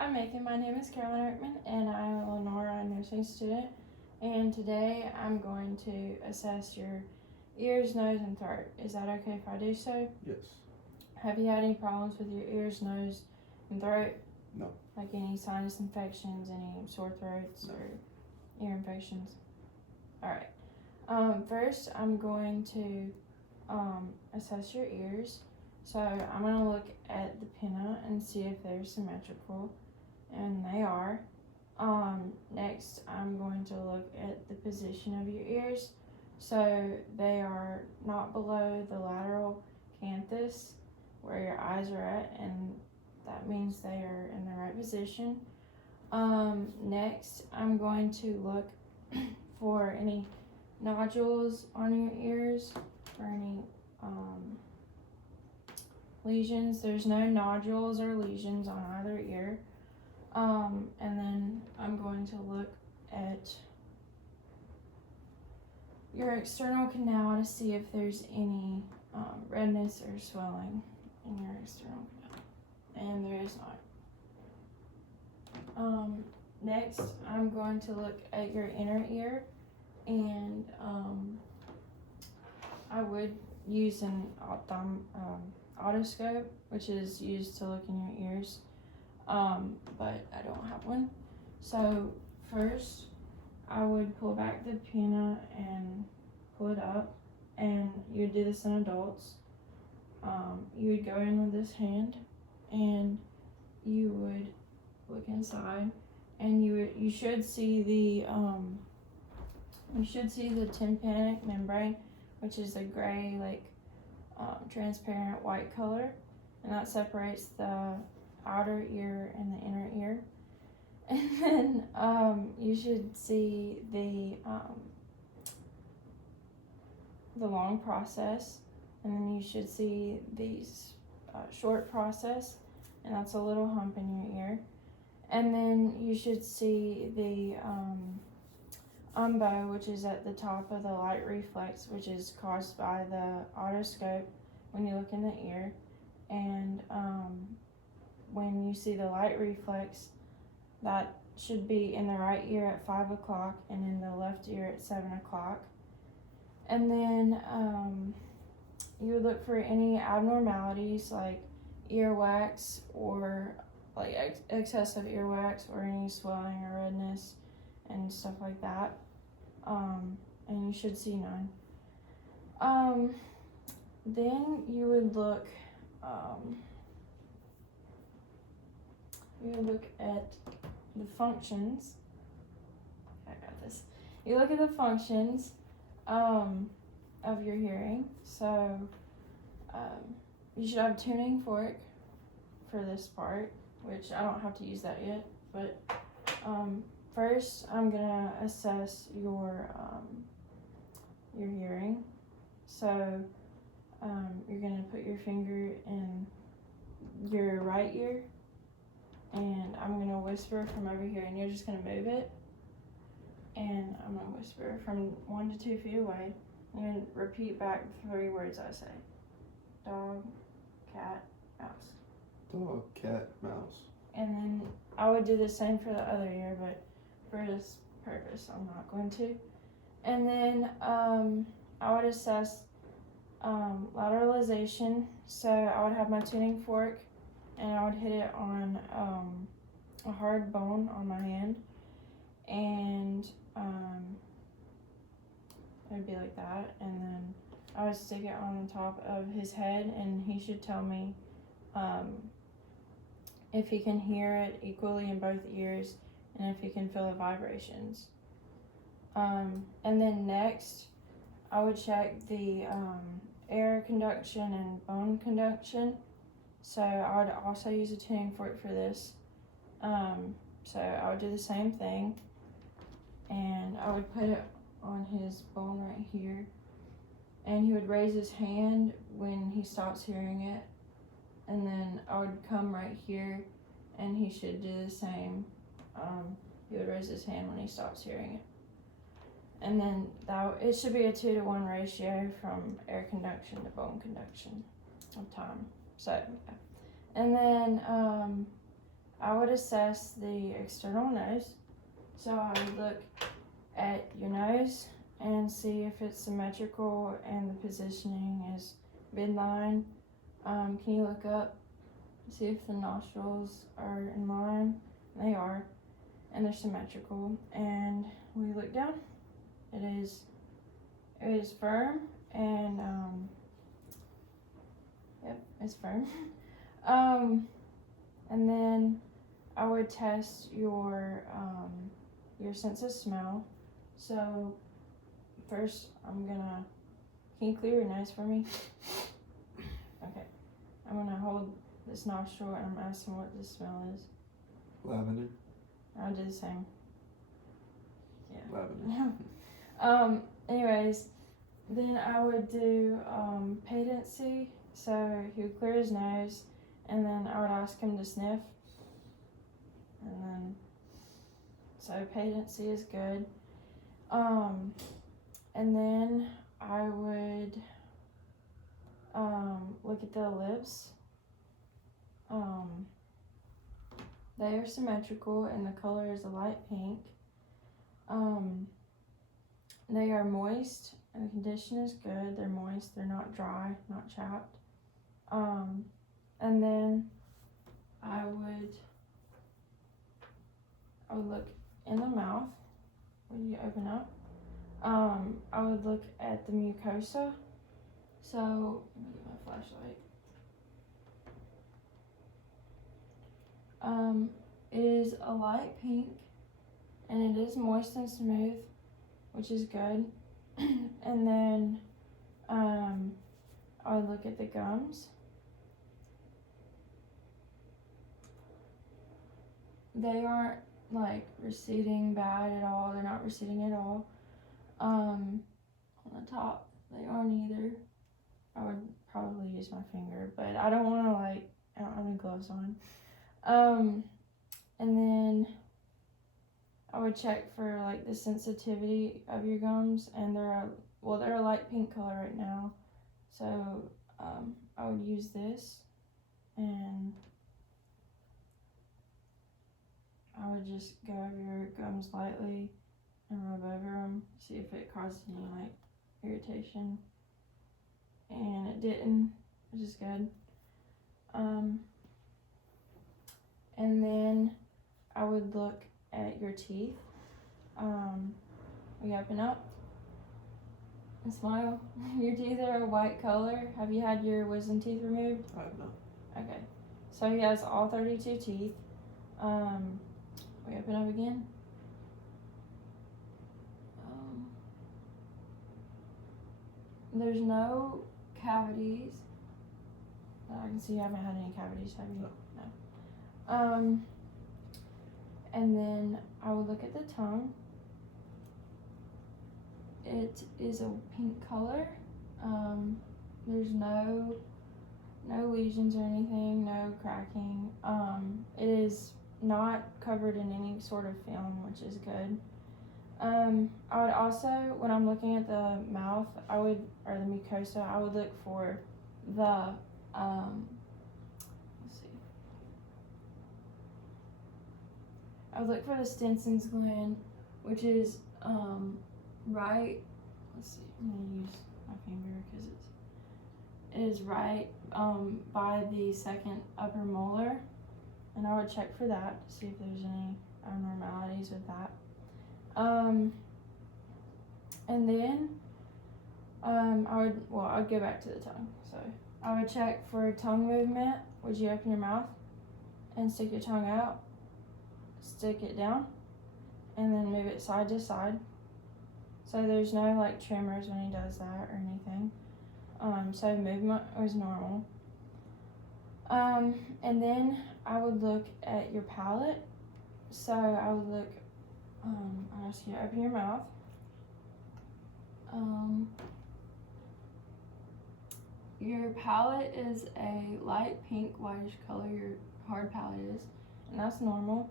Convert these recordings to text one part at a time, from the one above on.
Hi, Macon. My name is Caroline Erickman, and I'm a Lenora nursing student. And today I'm going to assess your ears, nose, and throat. Is that okay if I do so? Yes. Have you had any problems with your ears, nose, and throat? No. Like any sinus infections, any sore throats, No. or ear infections? Alright. First, I'm going to assess your ears. So I'm going to look at the pinna and see if they're symmetrical, and they are. Next, I'm going to look at the position of your ears. So they are not below the lateral canthus where your eyes are at, and that means they are in the right position. Next, I'm going to look for any nodules on your ears or any lesions. There's no nodules or lesions on either ear. And then I'm going to look at your external canal to see if there's any redness or swelling in your external canal, and there is not. Next, I'm going to look at your inner ear, and I would use an otoscope, which is used to look in your ears, but I don't have one. So first, I would pull back the pinna and pull it up, and you would do this in adults. You would go in with this hand, and you would look inside, and you should see the tympanic membrane, which is a gray, transparent white color, and that separates the outer ear and the inner ear. And then you should see the long process, and then you should see the short process, and that's a little hump in your ear. And then you should see the umbo, which is at the top of the light reflex, which is caused by the otoscope when you look in the ear. And when you see the light reflex, that should be in the right ear at 5 o'clock and in the left ear at 7 o'clock. And then you would look for any abnormalities like earwax or like excessive earwax or any swelling or redness and stuff like that. And you should see none. Then you would look at the functions. I got this. You look at the functions of your hearing. So you should have a tuning fork for this part, which I don't have to use that yet. But first, I'm gonna assess your hearing. So you're gonna put your finger in your right ear, and I'm gonna whisper from over here, and you're just gonna move it, and I'm gonna whisper from 1 to 2 feet away. I'm gonna repeat back the 3 words I say: dog, cat, mouse. Dog, cat, mouse. And then I would do the same for the other ear, but for this purpose, I'm not going to. And then I would assess lateralization. So I would have my tuning fork, and I would hit it on a hard bone on my hand, and it would be like that. And then I would stick it on the top of his head, and he should tell me if he can hear it equally in both ears and if he can feel the vibrations. And then next, I would check the air conduction and bone conduction. So I would also use a tuning fork for this. So I would do the same thing, and I would put it on his bone right here, and he would raise his hand when he stops hearing it, and then I would come right here, and he should do the same. He would raise his hand when he stops hearing it. And then it should be a 2 to 1 ratio from air conduction to bone conduction of time. So, and then I would assess the external nose. So I would look at your nose and see if it's symmetrical and the positioning is midline. Can you look up, see if the nostrils are in line? They are, and they're symmetrical. And when you look down, it is firm, and yep, it's firm. And then I would test your sense of smell. So first, can you clear your nose for me? Okay, I'm gonna hold this nostril and I'm asking what the smell is. Lavender. I'll do the same. Yeah. Lavender. Anyways, then I would do patency. So he would clear his nose, and then I would ask him to sniff. And then, so patency is good. And then I would look at the lips. They are symmetrical and the color is a light pink. They are moist and the condition is good. They're moist, they're not dry, not chapped. And then I would look in the mouth when you open up. I would look at the mucosa. So let me get my flashlight. It is a light pink and it is moist and smooth, which is good. And then I would look at the gums. They aren't like receding bad at all. They're not receding at all. On the top, they aren't either. I would probably use my finger, but I don't want to I don't have any gloves on. And then I would check for like the sensitivity of your gums, and they're a light pink color right now. So I would use this, and I would just go over your gums lightly and rub over them, see if it caused any like irritation. And it didn't, which is good. And then I would look at your teeth. We open up and smile. Your teeth are a white color. Have you had your wisdom teeth removed? I have not. Okay. So he has all 32 teeth. We open up again. There's no cavities. I can see you haven't had any cavities, have you? No. And then I will look at the tongue. It is a pink color. There's no lesions or anything, no cracking. It is not covered in any sort of film, which is good. I would also, when I'm looking at the mouth, or the mucosa, I would look for the, I would look for the Stenson's gland, which is, I'm gonna use my finger because it is right, by the second upper molar, and I would check for that to see if there's any abnormalities with that. And then I'd go back to the tongue. So I would check for tongue movement. Would you open your mouth and stick your tongue out, stick it down, and then move it side to side? So there's no like tremors when he does that or anything. So movement was normal. And then I would look at your palate. So I would look, I ask you to open your mouth. Your palate is a light pink, whitish color, your hard palate is, and that's normal.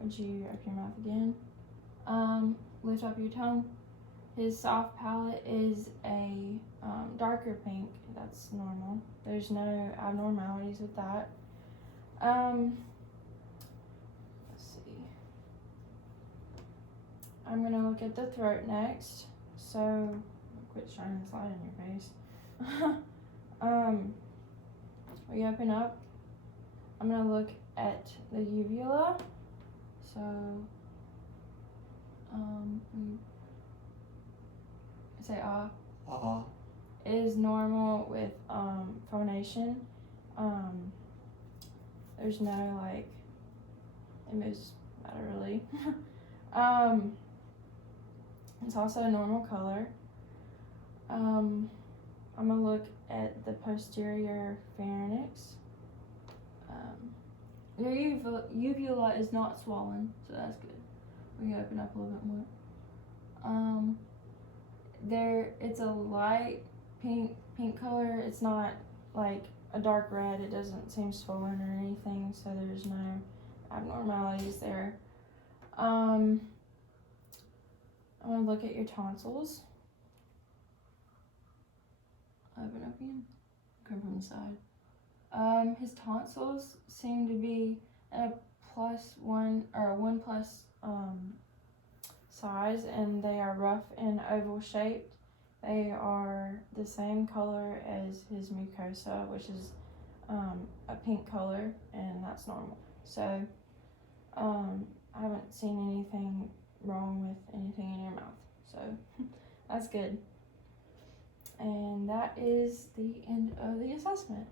Would you open your mouth again? Lift up your tongue. His soft palate is a darker pink, that's normal. There's no abnormalities with that. I'm gonna look at the throat next. So, quit shining this light in your face. We open up. I'm gonna look at the uvula. So, say ah. It is normal with phonation. There's no like, it moves laterally. It's also a normal color. I'm gonna look at the posterior pharynx. Your uvula is not swollen, so that's good. We can open up a little bit more. It's a light pink color. It's not like a dark red. It doesn't seem swollen or anything, so there's no abnormalities there. I'm gonna look at your tonsils. Open up again. Come from the side. His tonsils seem to be at a +1 or 1+ size, and they are rough and oval shaped. They are the same color as his mucosa, which is a pink color, and that's normal. So I haven't seen anything wrong with anything in your mouth, so that's good. And that is the end of the assessment.